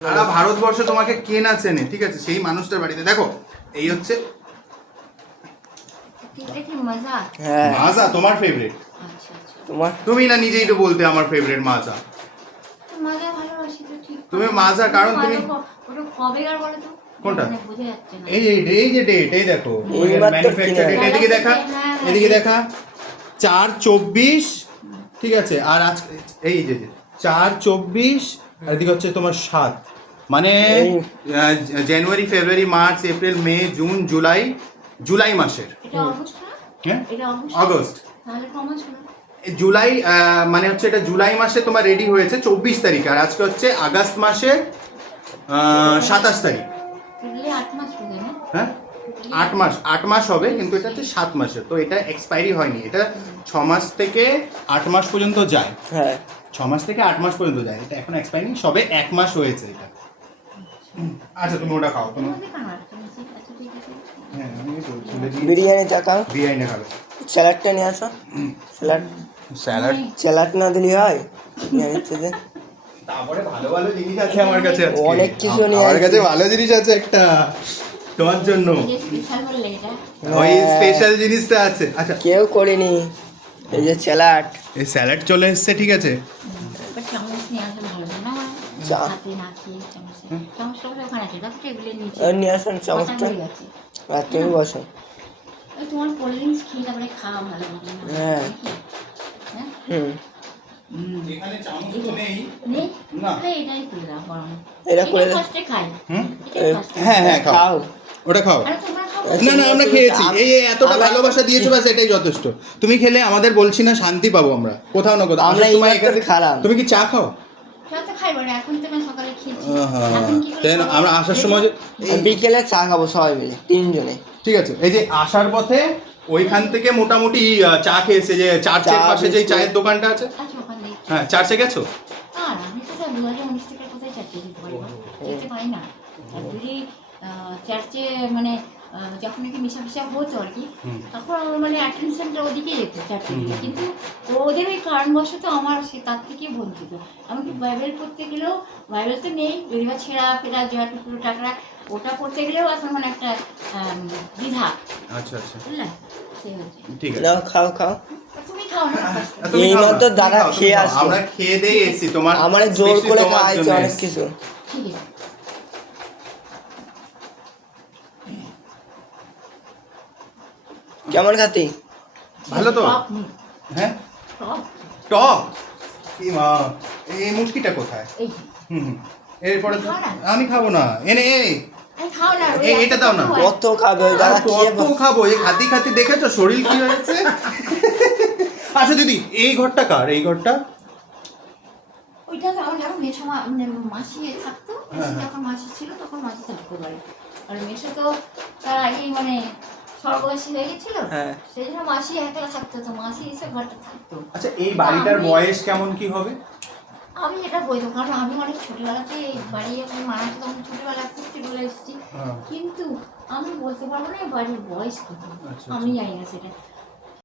সারা ভারতবর্ষ তোমাকে কে না চেনে ঠিক আছে? সেই মানুষটার বাড়িতে। দেখো এই হচ্ছে এটা কি মজা? হ্যাঁ। মাজা তোমার ফেভারিট আচ্ছা আচ্ছা। তোমার? তুমি না নিজেই তো বলতে আমার ফেভারিট মাজা। তো মজা ভালোবাসি তো ঠিক। তুমি মাজা, কারণ তুমি- কোনটা? মানে এই এই এই যে ডেট এই দেখো। ম্যানুফ্যাকচার ডেট এদিকে দেখা হ্যাঁ, হ্যাঁ। এদিকে দেখা। চার চব্বিশ ঠিক আছে? আর আজ এই যে যে, চার চব্বিশ আর এদিকে হচ্ছে তোমার সাত। মানে January February March April May June July July মাসের। অগস্ট হ্যাঁ? এটা অগস্ট জুলাই মানে হচ্ছে এটা জুলাই মাসে তোমার রেডি হয়েছে চব্বিশ তারিখ আর আজকে হচ্ছে আগস্ট মাসে সাতাশ তারিখ। হয়ে হ্যাঁ? আট মাস আট মাস হবে কিন্তু এটা হচ্ছে সাত মাসের তো এটা এক্সপায়ারি হয়নি এটা ছ মাস থেকে আট মাস পর্যন্ত যায়। হ্যাঁ। ছ মাস থেকে আট মাস পর্যন্ত যায়। এটা এখন এক্সপায়ারি সবে এক মাস হয়েছে এটা। আচ্ছা তুমি ওটা খাও তোমার? আচ্ছা আছে হ্যাঁ বিরিয়ানি তাকাও বিরিয়ানি খাবে। স্যালাডটা নিয়ে আসো। Salad salad? স্যালাড না দিলে হয়? বিরিয়ানির সাথে তারপরে ভালো ভালো জিনিস আছে আমার কাছে অনেক কিছু নিয়ে আমার কাছে ভালো জিনিস আছে একটা তোমার জন্য। এই স্পেশাল বললে এটা। ওই। স্পেশাল জিনিসটা আছে। আচ্ছা। কেউ করিনি। এই যে স্যালাড। এই স্যালাড চলে এসেছে ঠিক আছে? নিয়ে আসুন চামচটা। আর তুমি বসো। তোমার কোল্ড ড্রিঙ্কস খেয়ে তারপরে খাওয়া ভালো হ্যাঁ। হ্যাঁ? হুম। এটা করে দাও। হ্যাঁ হ্যাঁ খাও। ওটা খাও। না না আমরা খেয়েছি। এই এতটা ভালোবাসা দিয়েছ ব্যাস এটাই যথেষ্ট। তুমি খেলে আমাদের বলছি না শান্তি পাবো আমরা কোথাও না কোথাও। আমরা এইমাত্র এখানে- খেলাম। তুমি কি চা খাও? আমরা আসার সময় বিকেলে চা খাব সবাই মিলে তিনজনে। ঠিক আছে এই যে আসার পথে ওইখান থেকে মোটামুটি চা খেয়েছে যে চার্চের চা, পাশে যে চায়ের দোকানটা আছে? আচ্ছা। হ্যাঁ চার্চে গেছো? চার্চে মানে যখন নাকি মিশা মিশা হতো আর কি তখন আমার মানে অ্যাটেনশনটা ওদিকে যেত দিকে কিন্তু ওদের ওই কারণবশত আমার সে তার থেকে বঞ্চিত। এমনকি বাইবেল পড়তে গেলেও বাইবেল তো নেই যদি বা ছেঁড়া ফেরা জয়া টুকরো টাকরা ওটা পড়তে গেলেও এখন মানে একটা দ্বিধা। আচ্ছা আচ্ছা। বুঝলে? সেই হচ্ছে। ঠিক আছে। খাও খাও। তা তুমি খাও না এই খাও না, মাত্র তুমি দাদা খেয়ে। আসছে। আমরা খেয়ে দিয়ে এসেছি তোমার আমার জোর করে খাওয়াইছে অনেক কিছু। ঠিক আছে। কেমন খাতি? ভালো তো? হ্যাঁ? টক, কি মা এই মুটকিটা কোথায়? হুম এরপরে। আমি খাব না। এনে এটা দাও না। কত খাবে? কত খাব? এই খাতি খাতি দেখেছ? শরীর কি হয়েছে? আচ্ছা দিদি এই ঘরটা কার? এই ঘরটা? ওইটা তো আমার যখন মেসো মা- মানে মাসি থাকতো। হ্যাঁ, হ্যাঁ। যখন মাসি ছিল তখন মাসি থাকতো বাড়ি আর মেসো তো তার আগেই মানে হয়ে গেছিল। সেই জন্য মাসি একলা থাকতো তো মাসি এসে ঘরটা থাকতো। আচ্ছা এই বাড়িটার আমি- বয়স কেমন কি হবে? আমি এটা বলতো কারণ আমি অনেক ছোটবেলাতে এই বাড়ি যখন মারা তো তখন ছোটবেলা থেকে চলে এসেছি। হ্যাঁ। কিন্তু আমি বলতে পারব না বাড়ির বয়স কত আচ্ছা, আমি জানি না সেটা।